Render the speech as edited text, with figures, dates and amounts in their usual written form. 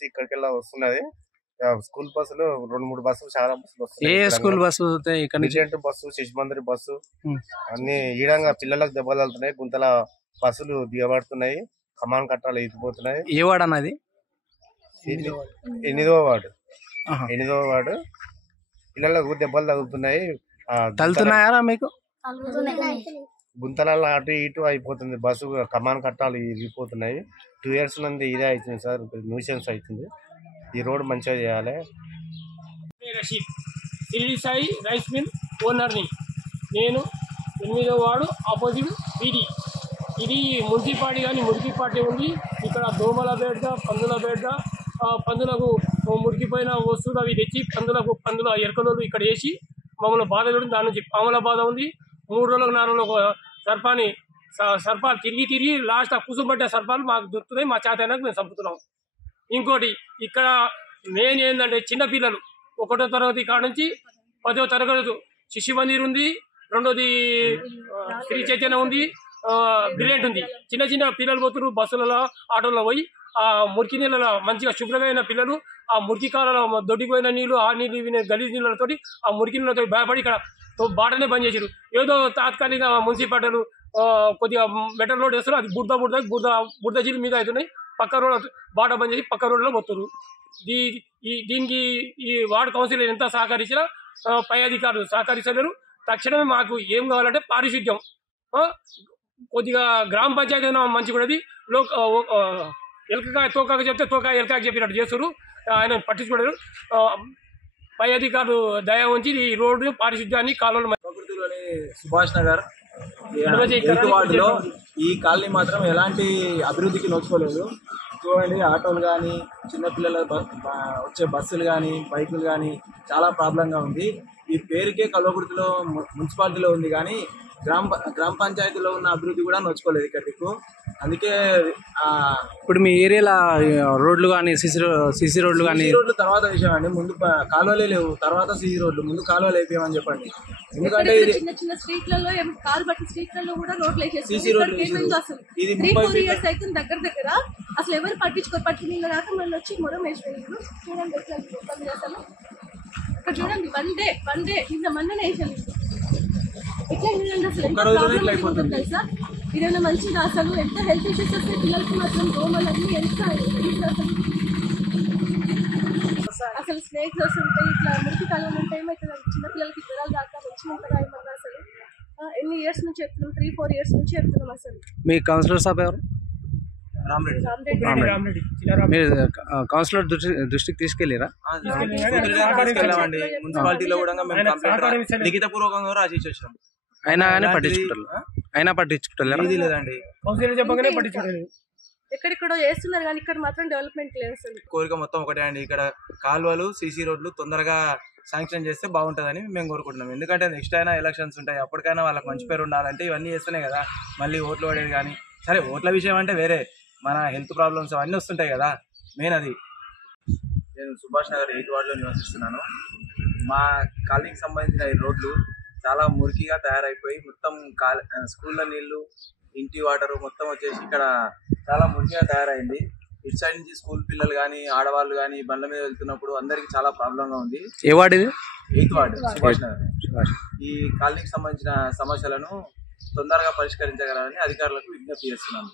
నుంచి ఇక్కడికెళ్ళా వస్తున్నది. స్కూల్ బస్సులు 2-3 బస్సులు చాలా బస్సులు ఏ వస్తున్నాయి. స్కూల్ బస్సు ఇక్కడ నుంచి? విజయంట్ బస్సు, శిశుమందిరి బస్సు అన్ని ఈడంగా పిల్లలకు దెబ్బలు తగులుతున్నాయి. గుంతల బస్సులు దిగబడుతున్నాయి. కమాన్ కట్టాలు ఎత్తిపోతున్నాయి. ఏ వార్డు అన్నది? 8వ వార్డు. పిల్లలకు దెబ్బలు తగులుతున్నాయి. తగులుతున్నాయా మీకు? గుంతలలో అటు ఇటు అయిపోతుంది. బస్సు కమాన్ కట్టాలు ఇరిగిపోతున్నాయి. 2 years నుండి ఇదే అవుతుంది సార్. న్యూసెన్స్ అవుతుంది. ఈ రోడ్ మంచిగా చేయాలి. షిరిడి సాయి రైస్ మిల్ ఓనర్ని నేను. 8వ వార్డు ఆపోజిట్ పీడి. ఇది మున్సిపాలిటీ కానీ మురికిపాటి ఉంది. ఇక్కడ దోమల బెడ్డ, పందుల బెడ్డ, పందులకు మురికిపోయిన వస్తువులు అవి తెచ్చి పందుల ఎరకలు ఇక్కడ వేసి మమ్మల్ని బాధ పెడుతుంది. దాని నుంచి పాముల బాధ ఉంది. 3 రోజులకు 4 రోజులకు సర్పాలు తిరిగి లాస్ట్ కూసుబడ్డ సర్పాలు మాకు దొరుకుతున్నాయి. మా చేతనకు మేము చంపుతున్నాం. ఇంకోటి ఇక్కడ మెయిన్ ఏంటంటే చిన్నపిల్లలు 1వ తరగతి కాడ నుంచి 10వ తరగతి శిశు మందిర్ ఉంది. 2వది శ్రీ చైతన్య ఉంది. బ్రిలియంట్ ఉంది. చిన్న పిల్లలు పోతున్నారు బస్సులలో, ఆటోలో పోయి ఆ మురికి నీళ్ళలో మంచిగా శుభ్రమైన పిల్లలు ఆ మురికి కాలంలో దొడ్డిపోయిన నీళ్ళు, ఆ నీళ్ళు గలీజ్ నీళ్ళతో ఆ మురికి నీళ్ళతో భయపడి ఇక్కడ బాటనే బంద్ చేశారు. ఏదో తాత్కాలిక మున్సిపాలిటీలు కొద్దిగా మెటల్ రోడ్ వేస్తారు. అది బురద జీలు మీద అవుతున్నాయి. పక్క రోడ్ బాట బంద్ చేసి పక్క రోడ్లో పోతున్నారు. దీనికి ఈ వార్డు కౌన్సిల్ ఎంత సహకరించినా పై అధికారులు సహకరించలేరు. తక్షణమే మాకు ఏం కావాలంటే పారిశుద్ధ్యం, కొద్దిగా గ్రామ పంచాయతీ మంచి కూడా ఎలకాయ తోకాక చెప్తే తోకాయ ఎలకాయ చెప్పినట్టు చేస్తారు. ఆయన పట్టించుకోలేరు. పై అధికారులు దయ ఉంచి ఈ రోడ్డు పారిశుద్ధ్యాన్ని కాలువలు. సుభాష్ నగర్ వార్డులో ఈ కాలనీ మాత్రం ఎలాంటి అభివృద్ధికి నోచుకోలేదు. చూడండి, ఆటోలు కానీ చిన్నపిల్లల వచ్చే బస్సులు కానీ బైకులు కానీ చాలా ప్రాబ్లంగా ఉంది. ఈ పేరుకే కల్వకుర్తిలో మున్సిపాలిటీలో ఉంది కానీ గ్రామ పంచాయతీలో ఉన్న అభివృద్ధి కూడా నోచుకోలేదు ఇక్కడికి. అందుకే ఇప్పుడు మీ ఏరియాలో రోడ్లు కానీ సిసి రోడ్లు కానీ రోడ్లు తర్వాత విషయం అండి. ముందు కాలువలే లేవు, తర్వాత సిసి రోడ్లు. ముందు కాలువలు వేపియమని చెప్పండి. ఎందుకంటే ఇది చిన్న స్ట్రీట్లలో కాలు బట్టి స్ట్రీట్లలో కూడా రోడ్లు సిసి రోడ్లు. ఇది 3-4 years అవుతుంది దగ్గర అసలు ఎవరు పట్టించుకుని దాకా మళ్ళీ వచ్చి మొరం వేసిపోయారు. చూడండి ఎట్లా అసలు ఇక్కడ చూడండి. వన్ డే ఇంత మందిని వేసాను. ఎట్లా అసలు ఎంత ప్రాబ్లం అయిపోతుంది తెలుసా? ఇదేనా మంచిగా? అసలు ఎంత హెల్త్ ఇష్యూస్ వస్తాయి పిల్లలకి మాత్రం. దోమలన్నీ ఎంత అసలు స్నేక్స్ వస్తుంటాయి. ఇట్లా మురికి కాలం ఉంటే ఏమవుతుంది? చిన్నపిల్లలకి జ్వరాలు దాకా మంచిగా ఉంటుందా ఏమన్నా? అసలు ఎన్ని ఇయర్స్ నుంచి చెప్తున్నాం? 3-4 years నుంచి చెప్తున్నాం. అసలు మీ కౌన్సిలర్ సాబ్ ఎవరు? రామరెడ్డి. మీరు కౌన్సిలర్ దృష్టికి తీసుకెళ్ళిరా? మున్సిపాలిటీలో కూడా లిఖితపూర్వకంగా రాసి వచ్చాం. అయినా కానీ పట్టించుకుంటారు లేదండి. ఎక్కడెక్కడో చేస్తున్నారు కానీ ఇక్కడ మాత్రం డెవలప్మెంట్ లేదు. కోరిక మొత్తం ఒకటే అండి. ఇక్కడ కాలువలు, సీసీ రోడ్లు తొందరగా శాంక్షన్ చేస్తే బాగుంటుందని మేము కోరుకుంటున్నాం. ఎందుకంటే నెక్స్ట్ అయినా ఎలక్షన్స్ ఉంటాయి. అప్పటికైనా వాళ్ళకి మంచి పేరు ఉండాలంటే ఇవన్నీ చేస్తేనే కదా మళ్ళీ ఓట్లు పడేది. కానీ సరే, ఓట్ల విషయం అంటే వేరే, మన హెల్త్ ప్రాబ్లమ్స్ అవన్నీ వస్తుంటాయి కదా, మెయిన్ అది. నేను సుభాష్ నగర్ 8వ వార్డులో నివసిస్తున్నాను. మా కాలనీకి సంబంధించిన ఈ రోడ్లు చాలా మురికిగా తయారైపోయి మొత్తం స్కూళ్ళ నీళ్లు, ఇంటి వాటరు మొత్తం వచ్చేసి ఇక్కడ చాలా మురికిగా తయారైంది. ఇటు సైడ్ నుంచి స్కూల్ పిల్లలు కానీ ఆడవాళ్ళు కానీ బండ్ల మీద వెళ్తున్నప్పుడు అందరికి చాలా ప్రాబ్లంగా ఉంది. ఏ వార్డు ఇది? 8వ వార్డు సుభాష్ నగర్. ఈ కాలనీకి సంబంధించిన సమస్యలను తొందరగా పరిష్కరించగలరని అధికారులకు విజ్ఞప్తి చేస్తున్నాను.